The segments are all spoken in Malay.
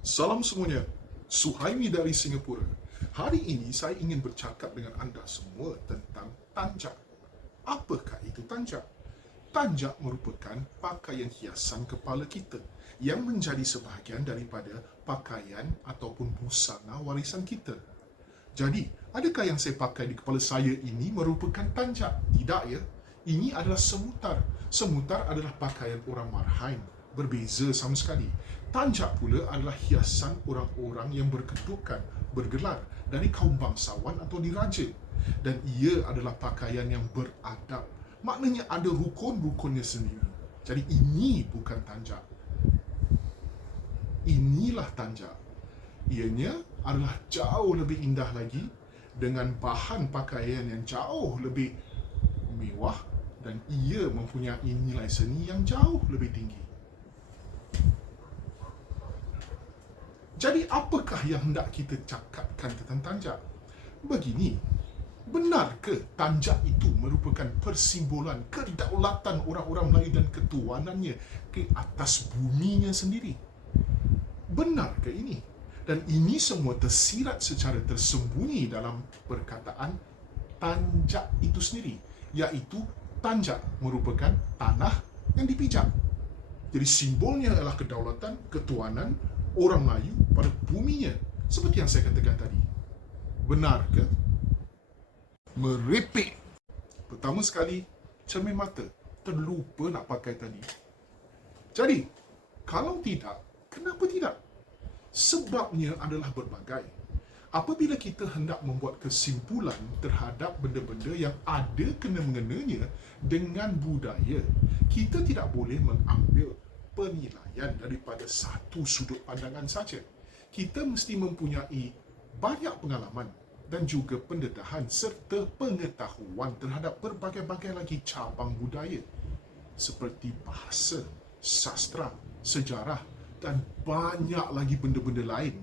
Salam semuanya, Suhaimi dari Singapura. Hari ini saya ingin bercakap dengan anda semua tentang tanjak. Apakah itu tanjak? Tanjak merupakan pakaian hiasan kepala kita yang menjadi sebahagian daripada pakaian ataupun busana warisan kita. Jadi, adakah yang saya pakai di kepala saya ini merupakan tanjak? Tidak ya. Ini adalah semutar. Semutar adalah pakaian orang marhain. Berbeza sama sekali. Tanjak pula adalah hiasan orang-orang yang berkedudukan, bergelar dari kaum bangsawan atau diraja. Dan ia adalah pakaian yang beradab. Maknanya ada rukun-rukunnya sendiri. Jadi ini bukan tanjak. Inilah tanjak. Ianya adalah jauh lebih indah lagi dengan bahan pakaian yang jauh lebih mewah dan ia mempunyai nilai seni yang jauh lebih tinggi. Jadi apakah yang hendak kita cakapkan tentang tanjak? Begini, benar ke tanjak itu merupakan persimbolan kedaulatan orang-orang Melayu dan ketuanannya ke atas buminya sendiri? Benar ke ini? Dan ini semua tersirat secara tersembunyi dalam perkataan tanjak itu sendiri, iaitu tanjak merupakan tanah yang dipijak. Jadi simbolnya adalah kedaulatan, ketuanan orang Melayu pada buminya, seperti yang saya katakan tadi. Benar ke? Merepek. Pertama sekali, cermin mata. Terlupa nak pakai tadi. Jadi, kalau tidak, kenapa tidak? Sebabnya adalah berbagai. Apabila kita hendak membuat kesimpulan terhadap benda-benda yang ada kena-mengenanya dengan budaya, kita tidak boleh mengambil penilaian daripada satu sudut pandangan saja. Kita mesti mempunyai banyak pengalaman dan juga pendedahan serta pengetahuan terhadap berbagai-bagai lagi cabang budaya seperti bahasa, sastra, sejarah dan banyak lagi benda-benda lain.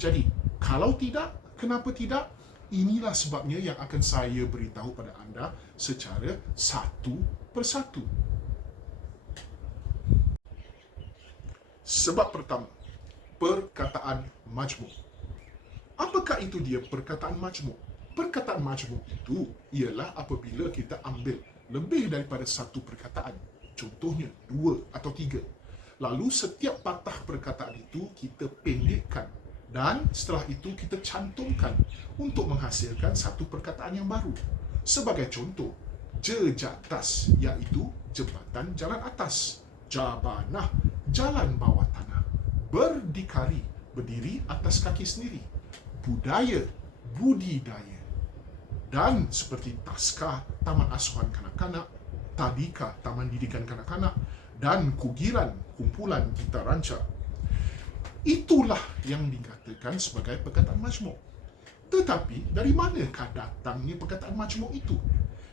Jadi, kalau tidak, kenapa tidak? Inilah sebabnya yang akan saya beritahu pada anda secara satu persatu. Sebab pertama, perkataan majmuk. Apakah itu dia perkataan majmuk? Perkataan majmuk itu ialah apabila kita ambil lebih daripada satu perkataan, contohnya 2 atau 3. Lalu setiap patah perkataan itu kita pendekkan dan setelah itu kita cantumkan untuk menghasilkan satu perkataan yang baru. Sebagai contoh, jejatas iaitu jembatan jalan atas, jabanah jalan bawah tanah, berdikari berdiri atas kaki sendiri, budaya budidaya, dan seperti taska taman asuhan kanak-kanak, tadika taman didikan kanak-kanak, dan kugiran kumpulan gitar ranca. Itulah yang dikatakan sebagai perkataan majmuk. Tetapi dari manakah datangnya perkataan majmuk itu?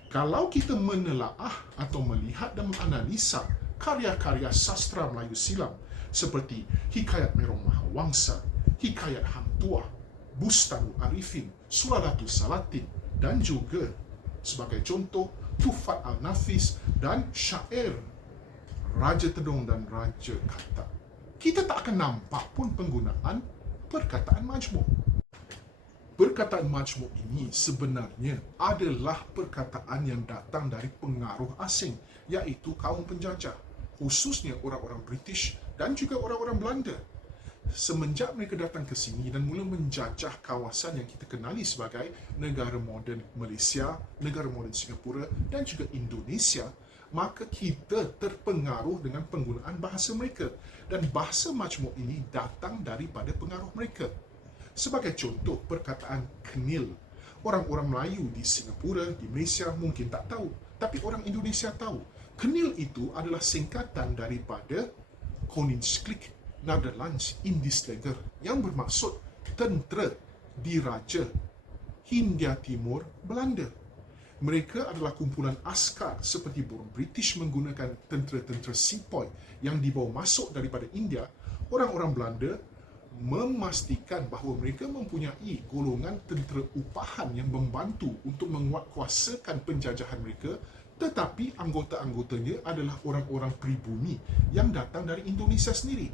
Kalau kita menelaah atau melihat dan menganalisa karya-karya sastra Melayu silam seperti Hikayat Merong Mahawangsa, Hikayat Hang Tuah, Bustanul Arifin, Suradatul Salatin, dan juga sebagai contoh Tufat Al-Nafis dan syair Raja Tedong dan Raja Katak, kita tak akan nampak pun penggunaan perkataan majmuk. Perkataan majmuk ini sebenarnya adalah perkataan yang datang dari pengaruh asing, iaitu kaum penjajah, khususnya orang-orang British dan juga orang-orang Belanda. Semenjak mereka datang ke sini dan mula menjajah kawasan yang kita kenali sebagai negara moden Malaysia, negara moden Singapura dan juga Indonesia, maka kita terpengaruh dengan penggunaan bahasa mereka dan bahasa majmuk ini datang daripada pengaruh mereka. Sebagai contoh, perkataan kenil. Orang-orang Melayu di Singapura, di Malaysia mungkin tak tahu, tapi orang Indonesia tahu. Kenil itu adalah singkatan daripada Koninklijk Nederlands Indisch Leger yang bermaksud tentera diraja Hindia Timur Belanda. Mereka adalah kumpulan askar seperti orang British menggunakan tentera-tentera Sepoy yang dibawa masuk daripada India. Orang-orang Belanda memastikan bahawa mereka mempunyai golongan tentera upahan yang membantu untuk menguatkuasakan penjajahan mereka, tetapi anggota-anggotanya adalah orang-orang pribumi yang datang dari Indonesia sendiri.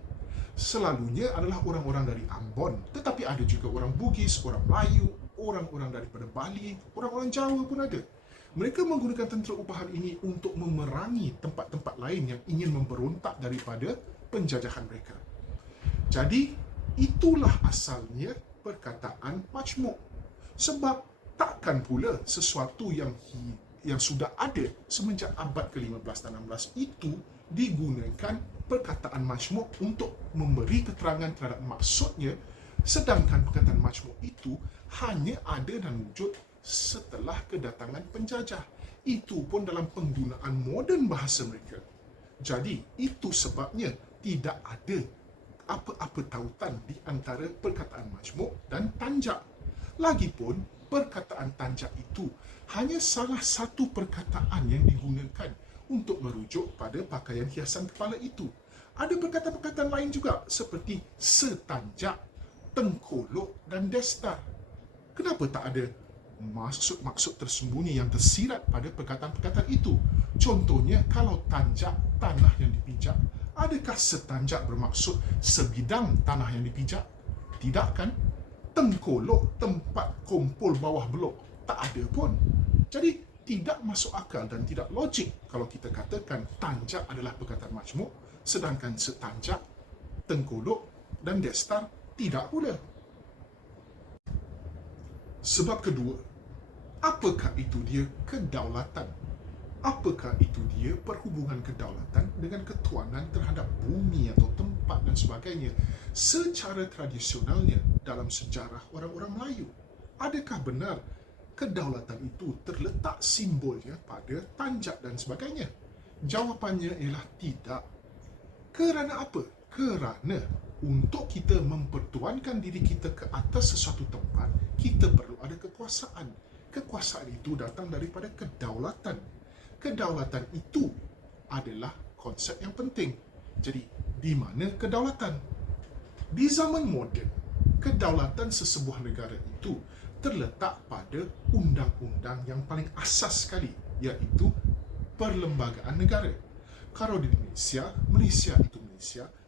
Selalunya adalah orang-orang dari Ambon, tetapi ada juga orang Bugis, orang Melayu, orang-orang daripada Bali, orang-orang Jawa pun ada. Mereka menggunakan tentera upahan ini untuk memerangi tempat-tempat lain yang ingin memberontak daripada penjajahan mereka. Jadi, itulah asalnya perkataan majmuk. Sebab takkan pula sesuatu yang sudah ada semenjak abad ke-15 dan 16 itu digunakan perkataan majmuk untuk memberi keterangan terhadap maksudnya, sedangkan perkataan majmuk itu hanya ada dan wujud setelah kedatangan penjajah. Itu pun dalam penggunaan moden bahasa mereka. Jadi, itu sebabnya tidak ada apa-apa tautan di antara perkataan majmuk dan tanjak. Lagipun, perkataan tanjak itu hanya salah satu perkataan yang digunakan untuk merujuk pada pakaian hiasan kepala itu. Ada perkataan-perkataan lain juga seperti setanjak, tengkolok dan destar. Kenapa tak ada maksud-maksud tersembunyi yang tersirat pada perkataan-perkataan itu? Contohnya, kalau tanjak, tanah yang dipijak, adakah setanjak bermaksud sebidang tanah yang dipijak? Tidak kan? Tengkolok, tempat kumpul bawah blok, tak ada pun. Jadi, tidak masuk akal dan tidak logik kalau kita katakan tanjak adalah perkataan majmuk, sedangkan setanjak, tengkolok dan destar tidak pula. Sebab kedua, apakah itu dia kedaulatan? Apakah itu dia perhubungan kedaulatan dengan ketuanan terhadap bumi atau tempat dan sebagainya secara tradisionalnya dalam sejarah orang-orang Melayu? Adakah benar kedaulatan itu terletak simbolnya pada tanjak dan sebagainya? Jawapannya ialah tidak. Kerana apa? Kerana untuk kita mempertuankan diri kita ke atas sesuatu tempat, kita perlu ada kekuasaan. Kekuasaan itu datang daripada kedaulatan. Kedaulatan itu adalah konsep yang penting. Jadi, di mana kedaulatan? Di zaman moden, kedaulatan sesebuah negara itu terletak pada undang-undang yang paling asas sekali, iaitu perlembagaan negara. Kalau di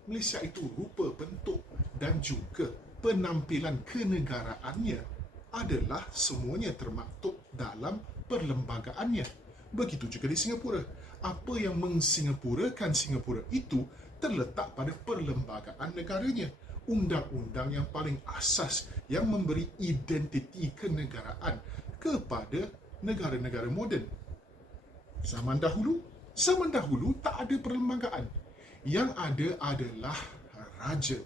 Malaysia itu rupa, bentuk dan juga penampilan kenegaraannya adalah semuanya termaktub dalam perlembagaannya. Begitu juga di Singapura. Apa yang mengsingapurakan Singapura itu terletak pada perlembagaan negaranya. Undang-undang yang paling asas yang memberi identiti kenegaraan kepada negara-negara moden. Zaman dahulu tak ada perlembagaan. Yang ada adalah raja.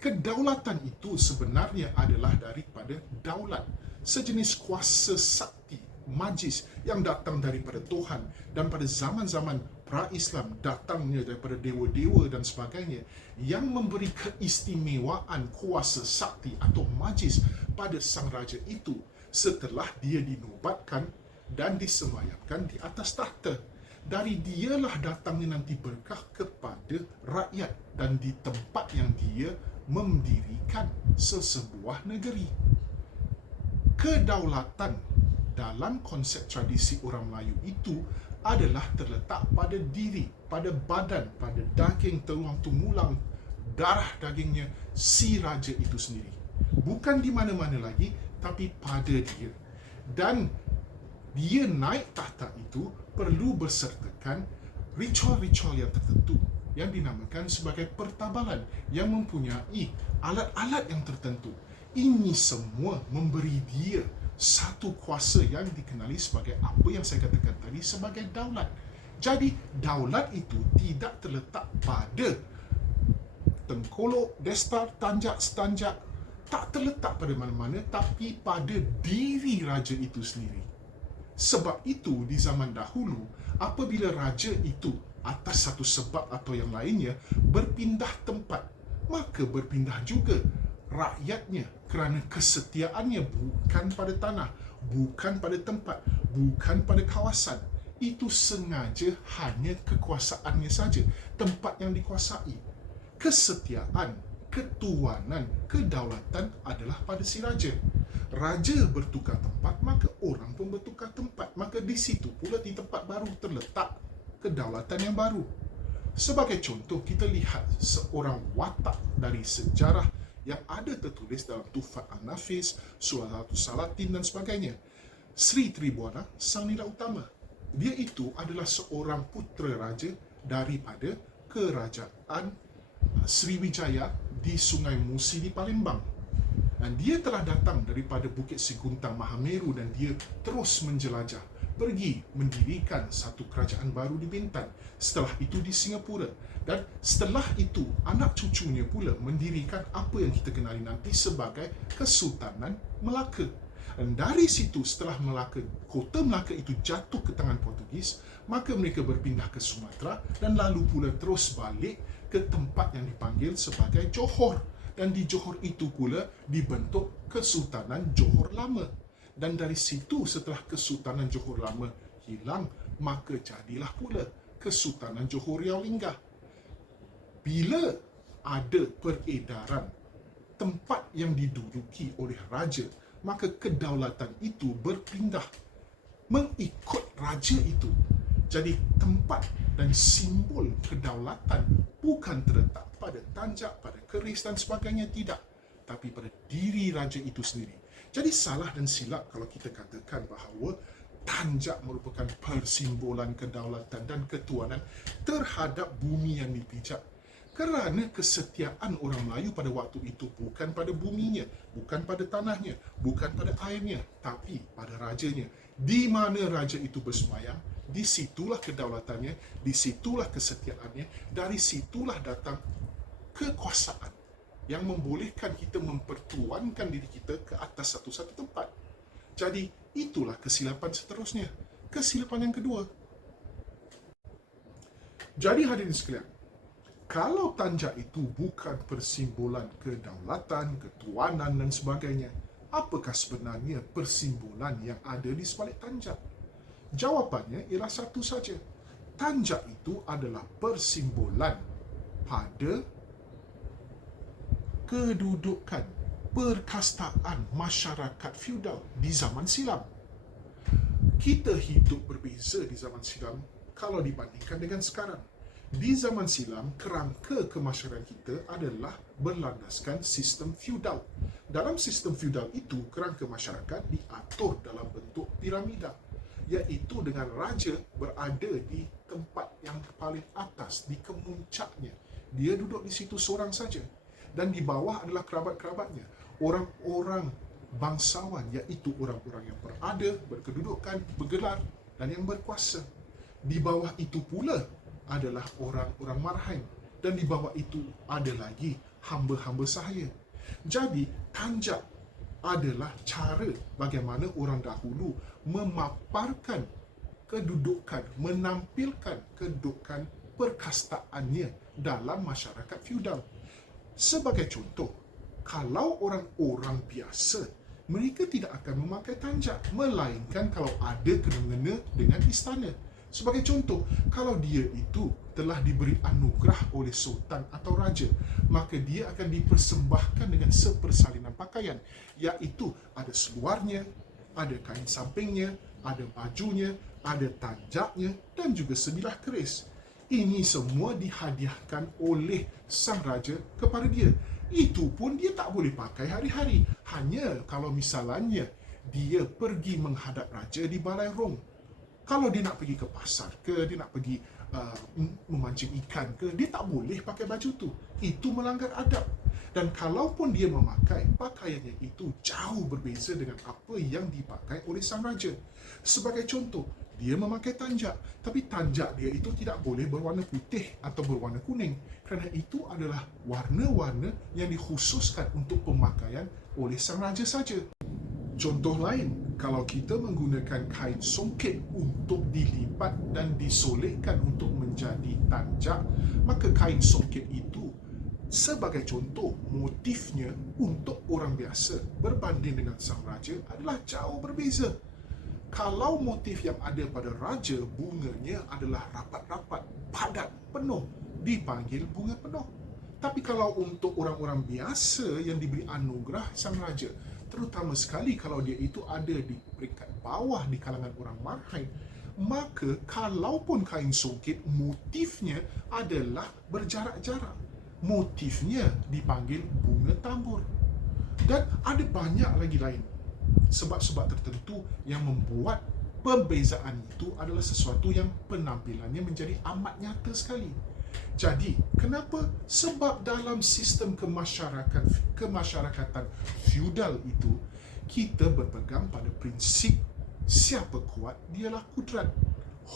Kedaulatan itu sebenarnya adalah daripada daulat, sejenis kuasa sakti, majis yang datang daripada Tuhan, dan pada zaman-zaman pra-Islam datangnya daripada dewa-dewa dan sebagainya yang memberi keistimewaan kuasa sakti atau majis pada sang raja itu setelah dia dinobatkan dan disemayamkan di atas tahta. Dari dialah datangnya nanti berkah kepada rakyat dan di tempat yang dia mendirikan sesebuah negeri. Kedaulatan dalam konsep tradisi orang Melayu itu adalah terletak pada diri, pada badan, pada daging tulang tumulang, darah dagingnya si raja itu sendiri. Bukan di mana-mana lagi, tapi pada dia. Dan dia naik tahta itu perlu bersertakan ritual-ritual yang tertentu yang dinamakan sebagai pertabalan yang mempunyai alat-alat yang tertentu. Ini semua memberi dia satu kuasa yang dikenali sebagai apa yang saya katakan tadi sebagai daulat. Jadi daulat itu tidak terletak pada tengkolok, destar, tanjak, setanjak, tak terletak pada mana-mana, tapi pada diri raja itu sendiri. Sebab itu di zaman dahulu, apabila raja itu atas satu sebab atau yang lainnya berpindah tempat, maka berpindah juga rakyatnya kerana kesetiaannya bukan pada tanah, bukan pada tempat, bukan pada kawasan. Itu sengaja hanya kekuasaannya saja, tempat yang dikuasai. Kesetiaan, ketuanan, kedaulatan adalah pada si raja. Raja bertukar tempat, maka orang pun bertukar tempat. Maka di situ pula di tempat baru terletak kedaulatan yang baru. Sebagai contoh, kita lihat seorang watak dari sejarah yang ada tertulis dalam Tuhfat An-Nafis, Surah Salatin dan sebagainya. Sri Tribuana, sang nila utama. Dia itu adalah seorang putera raja daripada kerajaan Sriwijaya di Sungai Musi di Palembang. Dan dia telah datang daripada Bukit Seguntang Mahameru dan dia terus menjelajah, pergi mendirikan satu kerajaan baru di Bintan. Setelah itu di Singapura. Dan setelah itu anak cucunya pula mendirikan apa yang kita kenali nanti sebagai Kesultanan Melaka. Dan dari situ setelah kota Melaka itu jatuh ke tangan Portugis, maka mereka berpindah ke Sumatera dan lalu pula terus balik ke tempat yang dipanggil sebagai Johor. Dan di Johor itu pula dibentuk Kesultanan Johor Lama. Dan dari situ setelah Kesultanan Johor Lama hilang, maka jadilah pula Kesultanan Johor Riau Linggah. Bila ada peredaran tempat yang diduduki oleh raja, maka kedaulatan itu berpindah mengikut raja itu. Jadi tempat dan simbol kedaulatan bukan terletak pada tanjak, pada keris dan sebagainya, tidak, tapi pada diri raja itu sendiri. Jadi salah dan silap kalau kita katakan bahawa tanjak merupakan persimbolan kedaulatan dan ketuanan terhadap bumi yang dipijak. Kerana kesetiaan orang Melayu pada waktu itu bukan pada buminya, bukan pada tanahnya, bukan pada airnya, tapi pada rajanya. Di mana raja itu bersemayam, di situlah kedaulatannya, di situlah kesetiaannya, dari situlah datang kekuasaan yang membolehkan kita mempertuankan diri kita ke atas satu-satu tempat. Jadi itulah kesilapan seterusnya. Kesilapan yang kedua. Jadi hadirin sekalian, kalau tanjak itu bukan persimbolan kedaulatan, ketuanan dan sebagainya, apakah sebenarnya persimbolan yang ada di sebalik tanjak? Jawapannya ialah satu saja. Tanjak itu adalah persimbolan pada kedudukan, perkastaan masyarakat feudal di zaman silam. Kita hidup berbeza di zaman silam kalau dibandingkan dengan sekarang. Di zaman silam, kerangka kemasyarakatan kita adalah berlandaskan sistem feudal. Dalam sistem feudal itu, kerangka masyarakat diatur dalam bentuk piramida, iaitu dengan raja berada di tempat yang paling atas, di kemuncaknya. Dia duduk di situ seorang saja. Dan di bawah adalah kerabat-kerabatnya, orang-orang bangsawan, iaitu orang-orang yang berada, berkedudukan, bergelar dan yang berkuasa. Di bawah itu pula adalah orang-orang marhain, dan di bawah itu ada lagi hamba-hamba sahaya. Jadi tanjak adalah cara bagaimana orang dahulu memaparkan kedudukan, menampilkan kedudukan perkastaannya dalam masyarakat feudal. Sebagai contoh, kalau orang-orang biasa, mereka tidak akan memakai tanjak, melainkan kalau ada kena-mengena dengan istana. Sebagai contoh, kalau dia itu telah diberi anugerah oleh sultan atau raja, maka dia akan dipersembahkan dengan sepersalinan pakaian, iaitu ada seluarnya, ada kain sampingnya, ada bajunya, ada tanjaknya dan juga sebilah keris. Ini semua dihadiahkan oleh sang raja kepada dia. Itu pun dia tak boleh pakai hari-hari, hanya kalau misalnya dia pergi menghadap raja di Balai Rong. Kalau dia nak pergi ke pasar ke, dia nak pergi memancing ikan ke, dia tak boleh pakai baju tu. Itu melanggar adab. Dan kalaupun dia memakai, pakaiannya itu jauh berbeza dengan apa yang dipakai oleh sang raja. Sebagai contoh, dia memakai tanjak, tapi tanjak dia itu tidak boleh berwarna putih atau berwarna kuning, kerana itu adalah warna-warna yang dikhususkan untuk pemakaian oleh sang raja saja. Contoh lain, kalau kita menggunakan kain songket untuk dilipat dan disolekkan untuk menjadi tanjak, maka kain songket itu sebagai contoh, motifnya untuk orang biasa berbanding dengan sang raja adalah jauh berbeza. Kalau motif yang ada pada raja, bunganya adalah rapat-rapat, padat, penuh, dipanggil bunga penuh. Tapi kalau untuk orang-orang biasa yang diberi anugerah sang raja, terutama sekali kalau dia itu ada di peringkat bawah di kalangan orang marhain, maka kalaupun kain songket motifnya adalah berjarak-jarak, motifnya dipanggil bunga tambur. Dan ada banyak lagi lain sebab-sebab tertentu yang membuat perbezaan itu adalah sesuatu yang penampilannya menjadi amat nyata sekali. Jadi, kenapa? Sebab dalam sistem kemasyarakatan feudal itu, kita berpegang pada prinsip siapa kuat dialah kudrat,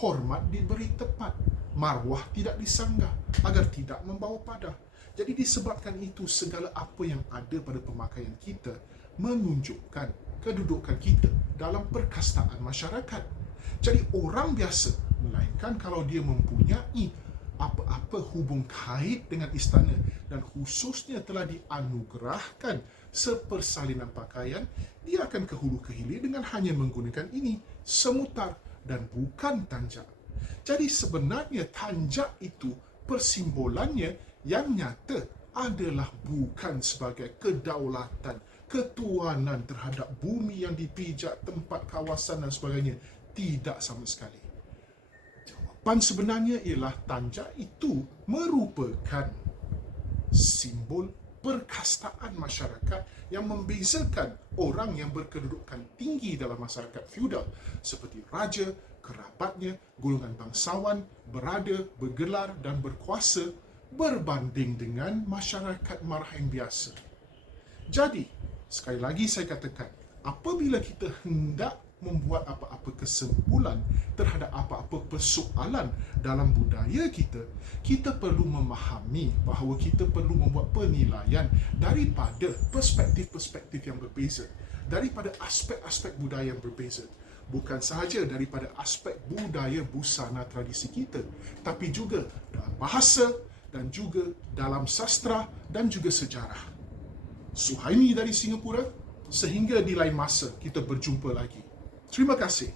hormat diberi tepat, marwah tidak disanggah agar tidak membawa padah. Jadi disebabkan itu, segala apa yang ada pada pemakaian kita menunjukkan kedudukan kita dalam perkastaan masyarakat. Jadi orang biasa, melainkan kalau dia mempunyai apa-apa hubung kait dengan istana dan khususnya telah dianugerahkan sepersalinan pakaian, dia akan ke hulu ke hilir dengan hanya menggunakan ini, semutar dan bukan tanjak. Jadi sebenarnya tanjak itu persimbolannya yang nyata adalah bukan sebagai kedaulatan, ketuanan terhadap bumi yang dipijak, tempat, kawasan dan sebagainya. Tidak sama sekali. Jawapan sebenarnya ialah tanjak itu merupakan simbol perkastaan masyarakat yang membezakan orang yang berkedudukan tinggi dalam masyarakat feudal seperti raja, kerabatnya, golongan bangsawan, berada, bergelar dan berkuasa berbanding dengan masyarakat marahin biasa. Jadi, sekali lagi saya katakan, apabila kita hendak membuat apa-apa kesimpulan terhadap apa-apa persoalan dalam budaya kita, kita perlu memahami bahawa kita perlu membuat penilaian daripada perspektif-perspektif yang berbeza, daripada aspek-aspek budaya yang berbeza. Bukan sahaja daripada aspek budaya busana tradisi kita, tapi juga dalam bahasa dan juga dalam sastra dan juga sejarah. Suhaimi dari Singapura, sehingga di lain masa kita berjumpa lagi. Terima kasih.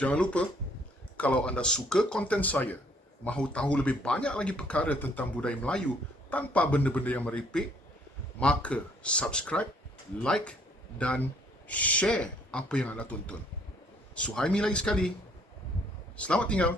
Jangan lupa, kalau anda suka konten saya, mahu tahu lebih banyak lagi perkara tentang budaya Melayu tanpa benda-benda yang merepek, maka subscribe, like dan share apa yang anda tonton. Suhaimi lagi sekali. Selamat tinggal.